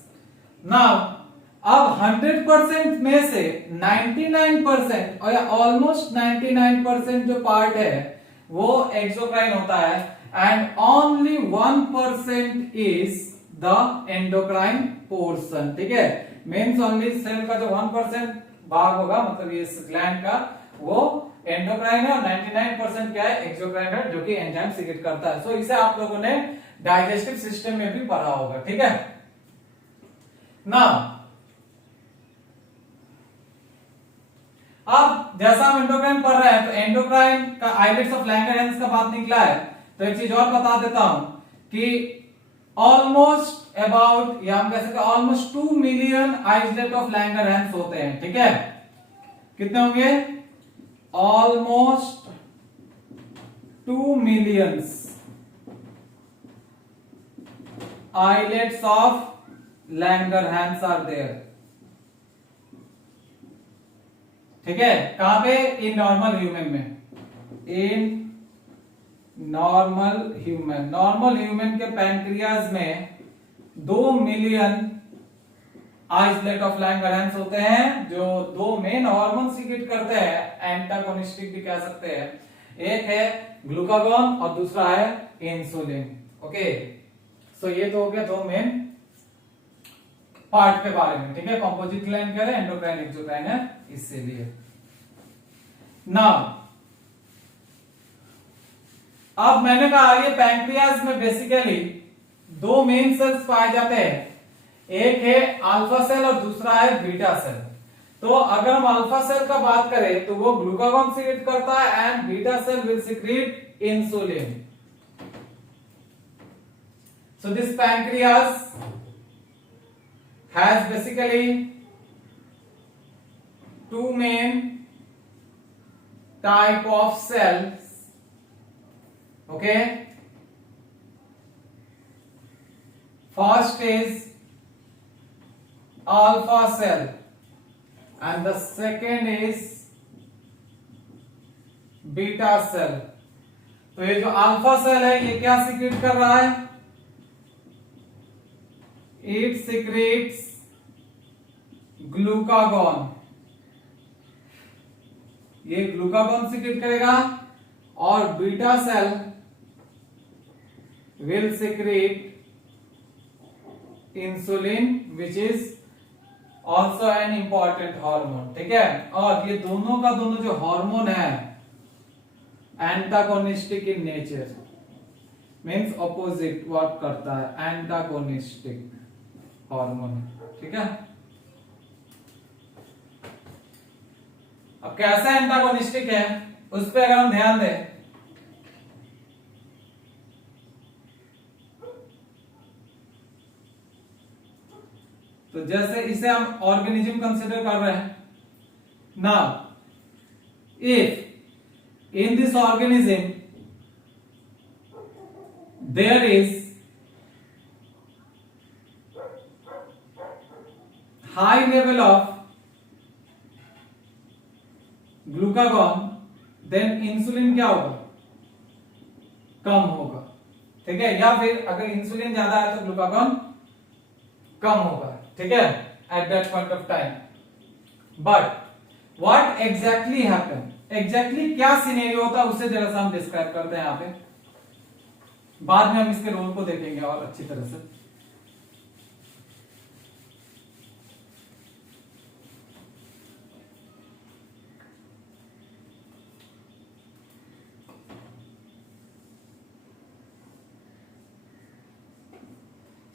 नाउ अब 100% में से 99% और ऑलमोस्ट 99% जो पार्ट है वो एक्सोक्राइन होता है, and only 1% is the endocrine portion. ठीक है, मीन्स ओनली सेल का जो 1% भाग होगा, मतलब ये ग्लैंड का, वो एंडोक्राइन है, और 99% क्या है? एक्सोक्राइन है, जो कि एंजाइम सीक्रेट करता है। सो इसे आप लोगों ने डाइजेस्टिव सिस्टम में भी पढ़ा होगा। ठीक है, नाउ अब जैसा हम एंडोक्राइन पढ़ रहे हैं, तो एंडोक्राइन का आइलेट्स ऑफ लैंगरहैंस का बात निकला है, तो एक चीज और बता देता हूं कि ऑलमोस्ट अबाउट, या हम कह सकते हैं almost 2 million islet of Langerhans होते हैं। ठीक है, कितने होंगे? Almost 2 millions islets of Langerhans are there। ठीक है, कहां पे? इन नॉर्मल ह्यूमन में, इन नॉर्मल ह्यूमन के पैंक्रियाज में 2 मिलियन आइसलेट ऑफ लैंगरहैंस होते हैं, जो 2 मेन हार्मोन सीक्रेट करते हैं, एंटागोनिस्टिक भी कह सकते हैं। एक है ग्लूकागॉन और दूसरा है इंसुलिन। ओके, सो ये तो हो गया 2 मेन पार्ट के बारे में। ठीक है, कंपोजिट ग्लैंड क्या है? एंडोक्राइन एक्सोक्राइन है, इसीलिए। नाउ अब मैंने कहा ये पैंक्रियाज में बेसिकली 2 मेन सेल्स पाए जाते हैं, एक है अल्फा सेल और दूसरा है बीटा सेल। तो अगर हम अल्फा सेल का बात करें तो वो ग्लूकागॉन सीक्रेट करता है, and beta cell will secrete insulin. So this pancreas has basically 2 main type of cells. Okay, first is alpha cell and the second is beta cell। तो ये जो अल्फा सेल है ये क्या सीक्रेट कर रहा है? It secretes glucagon, ये ग्लूकागॉन सीक्रेट करेगा, और beta cell will secrete insulin which is also an important hormone. ठीक है, और ये दोनों का दोनों जो हार्मोन है antagonistic in nature, means opposite work करता है, एंटागोनिस्टिक हार्मोन। ठीक है, अब कैसा एंटागोनिस्टिक है उस पर अगर हम ध्यान दें, तो जैसे इसे हम ऑर्गेनिज्म कंसिडर कर रहे हैं। Now if in this organism there is high level of glucagon, then insulin क्या होगा? कम होगा। ठीक है, या फिर अगर इंसुलिन ज्यादा है तो ग्लूकागॉन कम होगा। ठीक है, at that point of time. But what exactly happen, exactly क्या सिनेरियो होता है उसे जरा सा हम डिस्क्राइब करते हैं यहाँ पे, बाद में हम इसके रोल को देखेंगे और अच्छी तरह से।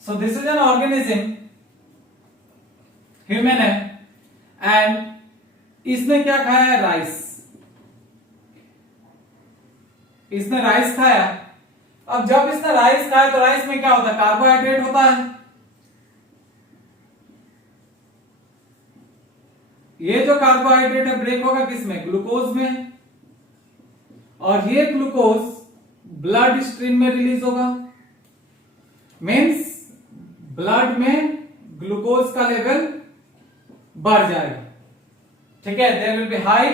So this is an organism, human है, and इसने क्या खाया है? राइस। इसने राइस खाया। अब जब इसने राइस खाया तो राइस में क्या होता है? कार्बोहाइड्रेट होता है। ये जो कार्बोहाइड्रेट है ब्रेक होगा किसमें? ग्लूकोज में। और ये ग्लूकोज ब्लड स्ट्रीम में रिलीज होगा। मीन्स ब्लड में ग्लूकोज का लेवल बढ़ जाएगा। ठीक है, there will be high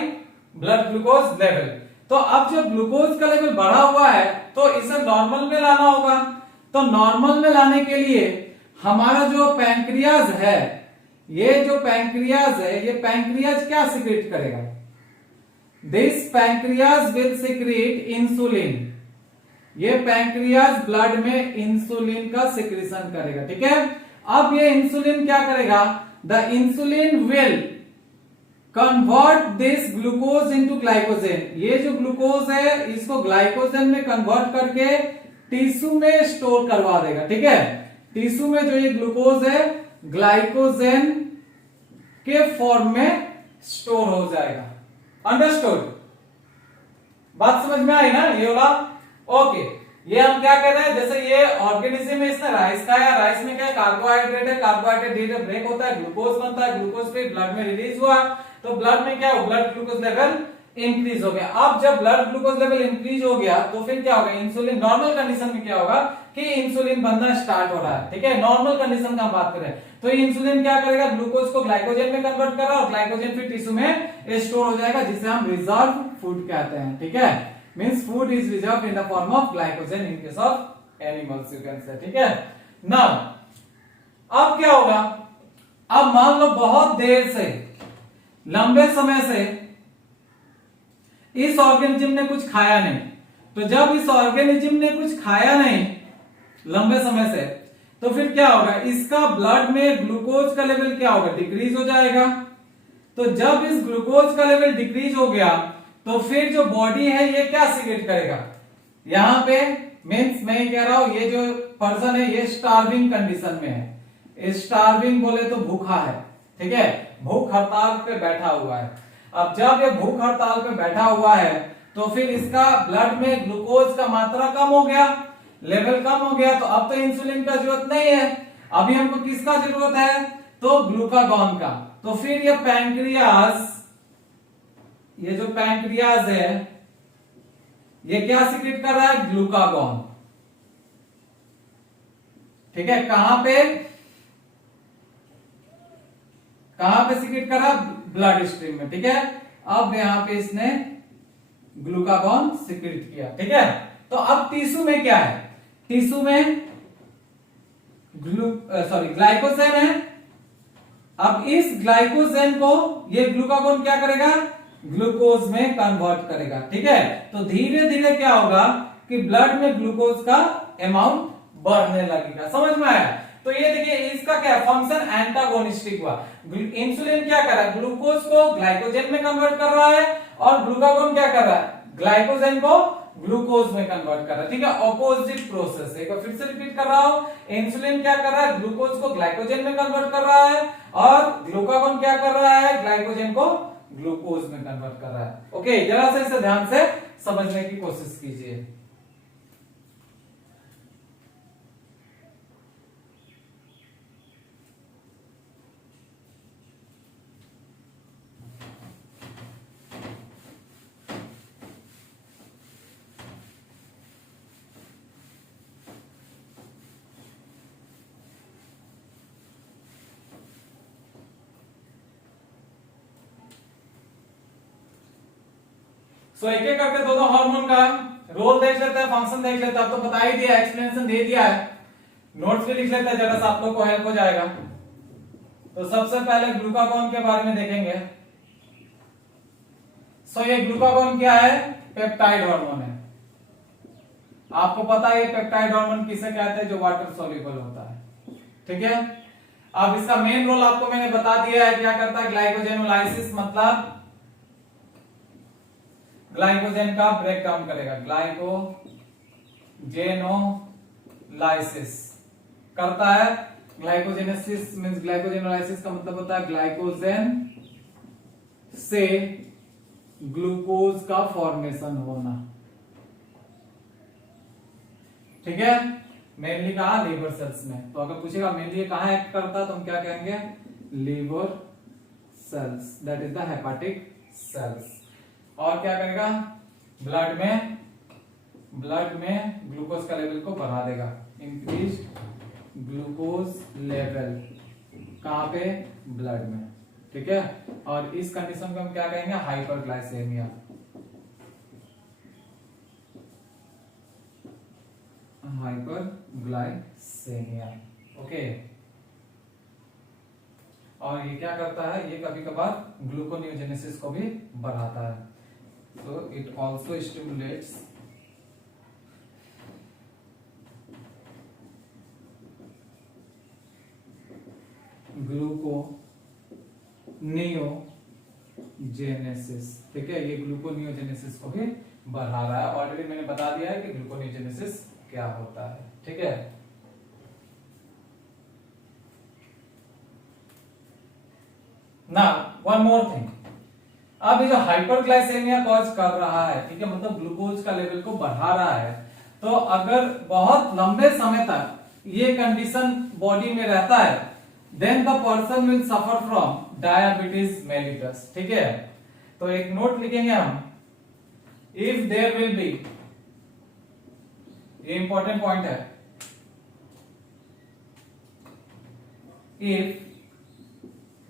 blood glucose level. तो अब जब ग्लूकोज का लेवल बढ़ा हुआ है तो इसे नॉर्मल में लाना होगा। तो नॉर्मल में लाने के लिए हमारा जो पैंक्रियाज है, ये जो पैंक्रियाज है, ये पैंक्रियाज क्या सीक्रेट करेगा? This pancreas will secrete insulin. ये पैंक्रियाज ब्लड में इंसुलिन का सिक्रेशन करेगा। ठीक है, अब ये इंसुलिन क्या करेगा? The insulin will convert this glucose into glycogen. ये जो ग्लूकोज है इसको ग्लाइकोजेन में कन्वर्ट करके टिश्यू में स्टोर करवा देगा। ठीक है, टिश्यू में जो ये ग्लूकोज है ग्लाइकोजेन के फॉर्म में स्टोर हो जाएगा। अंडरस्टूड? बात समझ में आई ना ये वाला? ओके, ये हम क्या कह रहे हैं? जैसे ये ऑर्गेनिज्म में इसने राइस खाया, राइस में क्या है? कार्बोहाइड्रेट है। कार्बोहाइड्रेट धीरे ब्रेक होता है, ग्लूकोज बनता है, ग्लूकोज फिर ब्लड में रिलीज हुआ तो ब्लड में क्या हो? ब्लड ग्लूकोज लेवल इंक्रीज हो गया। अब जब ब्लड ग्लूकोज लेवल इंक्रीज हो गया तो फिर क्या होगा? इंसुलिन नॉर्मल कंडीशन में क्या होगा कि इंसुलिन बनना स्टार्ट हो रहा है। ठीक है, नॉर्मल कंडीशन का हम बात करें तो इंसुलिन क्या करेगा? ग्लूकोज को ग्लाइकोजन में कन्वर्ट कर रहा है और ग्लाइकोजन फिर टिश्यू में स्टोर हो जाएगा, जिसे हम रिजर्व फूड कहते हैं। ठीक है, means food is reserve in the form of glycogen in case of animals, you can से। ठीक है, नाउ अब क्या होगा? अब मान लो बहुत देर से, लंबे समय से इस ऑर्गेनिज्म ने कुछ खाया नहीं। तो जब इस ऑर्गेनिज्म ने कुछ खाया नहीं लंबे समय से, तो फिर क्या होगा? इसका ब्लड में ग्लूकोज का लेवल क्या होगा? डिक्रीज हो जाएगा। तो जब इस ग्लूकोज का लेवल डिक्रीज हो गया तो फिर जो बॉडी है ये क्या सीक्रेट करेगा? यहां पे मीन्स मैं कह रहा हूं ये जो पर्सन है ये स्टार्विंग कंडीशन में है। स्टार्विंग बोले तो भूखा है। ठीक है, भूख हड़ताल पे बैठा हुआ है। अब जब ये भूख हड़ताल पे बैठा हुआ है तो फिर इसका ब्लड में ग्लूकोज का मात्रा कम हो गया, लेवल कम हो गया। तो अब तो इंसुलिन का जरूरत नहीं है, अभी हमको किसका जरूरत है? तो ग्लूकागॉन का। तो फिर ये पैंक्रियाज, ये जो पैंक्रियाज है ये क्या सीक्रेट कर रहा है? ग्लूकागॉन। ठीक है, कहां पे सीक्रेट कर रहा है? ब्लड स्ट्रीम में। ठीक है, अब यहां पे इसने ग्लूकागॉन सीक्रेट किया। ठीक है, तो अब टिश्यू में क्या है? टिश्यू में ग्लाइकोजेन है। अब इस ग्लाइकोजेन को ये ग्लूकागॉन क्या करेगा? ग्लूकोज में कन्वर्ट करेगा। ठीक है, तो धीरे धीरे क्या होगा कि ब्लड में ग्लूकोज का अमाउंट बढ़ने लगेगा। समझ में आया? तो ये देखिए इसका क्या फंक्शन? एंटागोनिस्टिक हुआ। इंसुलिन क्या कर रहा है? ग्लूकोज को ग्लाइकोजन में कन्वर्ट कर रहा है और ग्लूकागॉन क्या कर रहा है? ग्लाइकोजन को ग्लूकोज में कन्वर्ट कर रहा है। ठीक है, ऑपोजिट प्रोसेस। एक बार फिर से रिपीट कर रहा हूं, इंसुलिन क्या कर रहा है? ग्लूकोज को ग्लाइकोजन में कन्वर्ट कर रहा है और ग्लूकागॉन क्या कर रहा है? ग्लाइकोजन को ग्लूकोज में कन्वर्ट कर रहा है। ओके, जरा से इसे ध्यान से समझने की कोशिश कीजिए। सो एक एक करके दोनों हार्मोन का रोल देख लेते हैं, फंक्शन देख लेते हैं। अब तो बता ही दिया, एक्सप्लेनेशन दे दिया है, नोट्स भी लिख लेते हैं, जरा सा आप लोग को हेल्प हो जाएगा। तो सबसे पहले ग्लूकागॉन के बारे में देखेंगे। सो ये ग्लूकागॉन क्या है? पेप्टाइड हार्मोन है। आपको पता है ये पेप्टाइड हार्मोन किसे कहते हैं? जो वाटर सॉल्युबल होता है। ठीक है, अब इसका मेन रोल आपको मैंने बता दिया है, क्या करता है? ग्लाइकोजेनोलाइसिस, मतलब ग्लाइकोजन का ब्रेक डाउन करेगा। ग्लाइकोजेनोलाइसिस करता है। ग्लाइकोजेनेसिस मींस ग्लाइकोजेनोलाइसिस का मतलब होता है ग्लाइकोजन से ग्लूकोज का फॉर्मेशन होना। ठीक है, मेनली कहा लीवर सेल्स में। तो अगर पूछेगा मेनली कहाँ एक्ट करता तो हम क्या कहेंगे, liver cells, that is the hepatic cells. और क्या करेगा, ब्लड में ग्लूकोज का लेवल को बढ़ा देगा, इंक्रीज ग्लूकोज लेवल, कहां पे, ब्लड में। ठीक है, और इस कंडीशन को हम क्या कहेंगे, हाइपरग्लाइसेमिया। Hyperglycaemia, okay. और ये क्या करता है, ये कभी कभार ग्लूकोनियोजेनेसिस को भी बढ़ाता है। So it also stimulates gluconeogenesis. ठीक है, ये ग्लूकोनियोजेनेसिस को भी बढ़ा रहा है। ऑलरेडी मैंने बता दिया है कि ग्लूकोनियोजेनेसिस क्या होता है। ठीक है, नाउ वन मोर थिंग। अब ये जो हाइपरग्लाइसेमिया कॉज कर रहा है, ठीक है, मतलब ग्लूकोज का लेवल को बढ़ा रहा है, तो अगर बहुत लंबे समय तक ये कंडीशन बॉडी में रहता है, then the person will suffer from diabetes mellitus. ठीक है, तो एक नोट लिखेंगे हम, इफ देयर विल बी, ये इंपॉर्टेंट पॉइंट है, if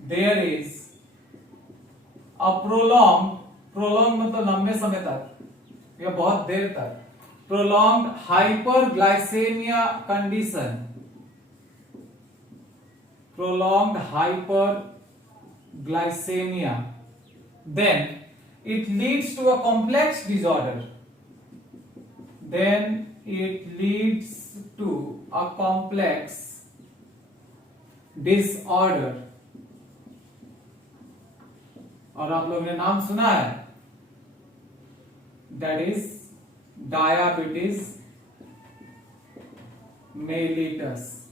there is a prolong मतलब लंबे समय तक या बहुत देर तक, prolong hyperglycaemia condition, prolong hyperglycaemia, then it leads to a complex disorder, then it leads to a complex disorder। और आप लोगों ने नाम सुना है, दैट इज डायबिटीज मेलिटस।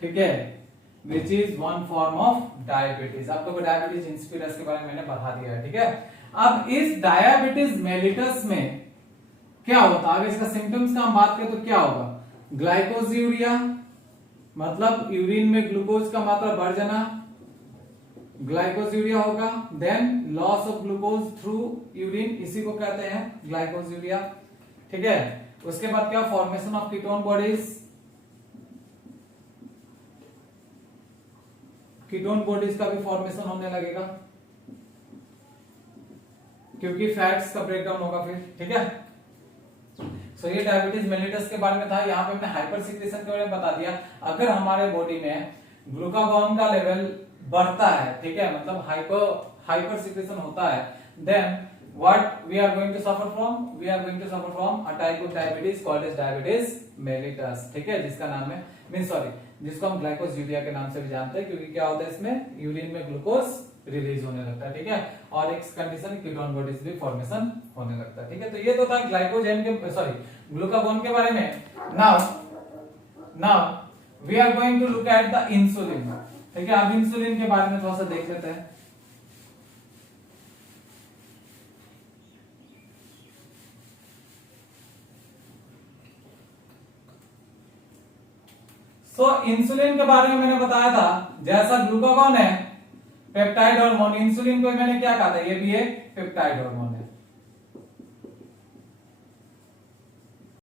ठीक है, which is one form of diabetes. आप लोगों को डायबिटीज इंसिपिडस के बारे में मैंने बता दिया है। ठीक है, अब इस डायबिटीज मेलिटस में क्या होता है, अगर इसका सिम्टम्स का हम बात करें तो क्या होगा, ग्लाइकोज्यूरिया मतलब यूरिन में ग्लूकोज का मात्रा बढ़ जाना, ग्लाइकोज्यूरिया होगा, then loss of glucose through urine, इसी को कहते हैं ग्लाइकोज्यूरिया। ठीक है, उसके बाद क्या, formation of ketone bodies, ketone bodies का भी फॉर्मेशन होने लगेगा क्योंकि फैट्स का ब्रेकडाउन होगा फिर। ठीक है, सो ये डायबिटीज मेलिटस के बारे में था। यहाँ पे हमने हाइपर सिक्रेशन के बारे में बता दिया। अगर हमारे बॉडी में ग्लूकागॉन का लेवल बढ़ता है, ठीक है, मतलब हाइपर सिक्रेशन होता है, then what we are going to suffer from, we are going to suffer from a type of diabetes called as diabetes mellitus. ठीक है, जिसका नाम है जिसको हम ग्लाइकोज्यूरिया के नाम से भी जानते हैं, क्योंकि क्या होता है इसमें यूरिन में ग्लूकोज रिलीज होने लगता है। ठीक है, और एक कंडीशन कीटोन बॉडीज भी फॉर्मेशन होने लगता है। ठीक है, तो ये तो था ग्लाइकोजेन के ग्लूकागॉन के बारे में। Now we are going to look at the insulin. ठीक है, अब इंसुलिन के बारे में थोड़ा सा देख लेते हैं। इंसुलिन के बारे में मैंने बताया था, जैसा ग्लूकागॉन है पेप्टाइड हार्मोन, इंसुलिन को मैंने क्या कहा था, ये भी एक पेप्टाइड हार्मोन है।